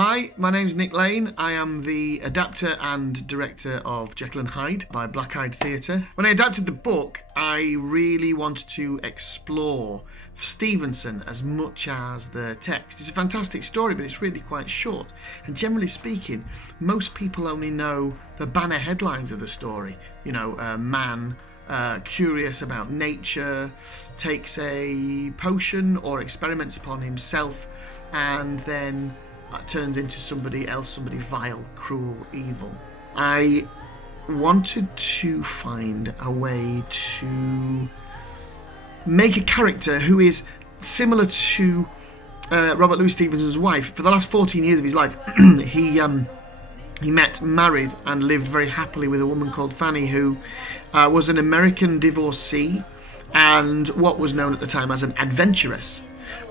Hi, my name's Nick Lane. I am the adapter and director of Jekyll and Hyde by Hyde Theatre. When I adapted the book, I really wanted to explore Stevenson as much as the text. It's a fantastic story, but it's really quite short. And generally speaking, most people only know the banner headlines of the story. You know, a man curious about nature takes a potion or experiments upon himself and then turns into somebody else, somebody vile, cruel, evil. I wanted to find a way to make a character who is similar to Robert Louis Stevenson's wife. For the last 14 years of his life, he met, married, and lived very happily with a woman called Fanny, who was an American divorcee and what was known at the time as an adventuress.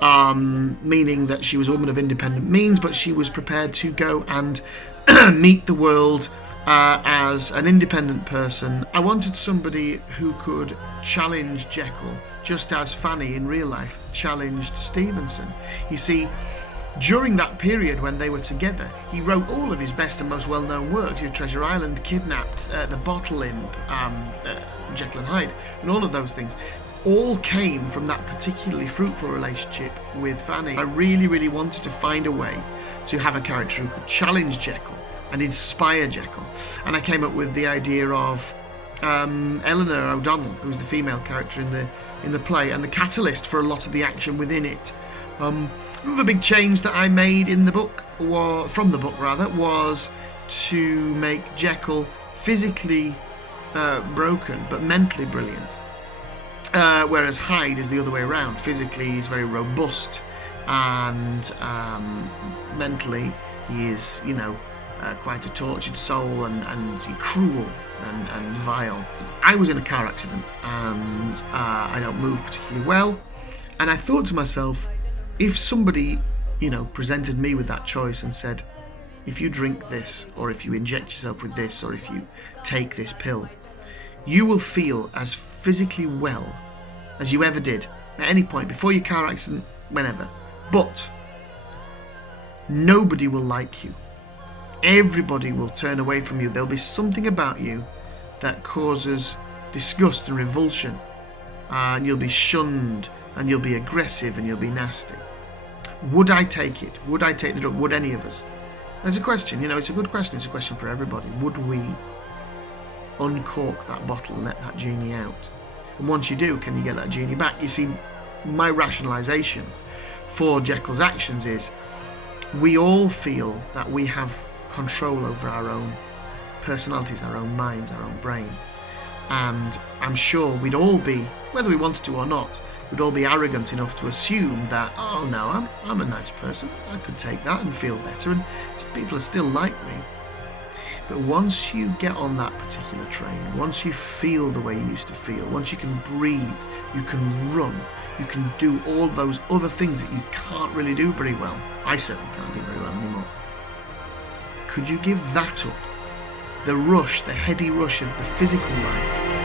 Meaning that she was a woman of independent means, but she was prepared to go and meet the world as an independent person. I wanted somebody who could challenge Jekyll, just as Fanny in real life challenged Stevenson. You see, during that period when they were together, he wrote all of his best and most well-known works. Treasure Island, Kidnapped, The Bottle Imp, Jekyll and Hyde, and all of those things all came from that particularly fruitful relationship with Fanny. I really wanted to find a way to have a character who could challenge Jekyll and inspire Jekyll. And I came up with the idea of Eleanor O'Donnell, who's the female character in the play and the catalyst for a lot of the action within it. The big change that I made in the book, from the book was to make Jekyll physically broken but mentally brilliant. Whereas Hyde is the other way around. Physically, he's very robust, and mentally, he is, quite a tortured soul and cruel and vile. I was in a car accident, and I don't move particularly well. And I thought to myself, if somebody, presented me with that choice and said, if you drink this, or if you inject yourself with this, or if you take this pill, you will feel as physically well as you ever did at any point, before your car accident, whenever. But nobody will like you. Everybody will turn away from you. There'll be something about you that causes disgust and revulsion, and you'll be shunned, and you'll be aggressive, and you'll be nasty. Would I take it? Would I take the drug? Would any of us? There's a question, it's a good question. It's a question for everybody. Would we uncork that bottle and let that genie out? And once you do, can you get that genie back? You see, my rationalization for Jekyll's actions is we all feel that we have control over our own personalities, our own minds, our own brains. And I'm sure we'd all be, whether we wanted to or not, we'd all be arrogant enough to assume that, oh no, I'm a nice person, I could take that and feel better, and people are still like me. But once you get on that particular train, once you feel the way you used to feel, once you can breathe, you can run, you can do all those other things that you can't really do very well. I certainly can't do very well anymore. Could you give that up? The rush, the heady rush of the physical life,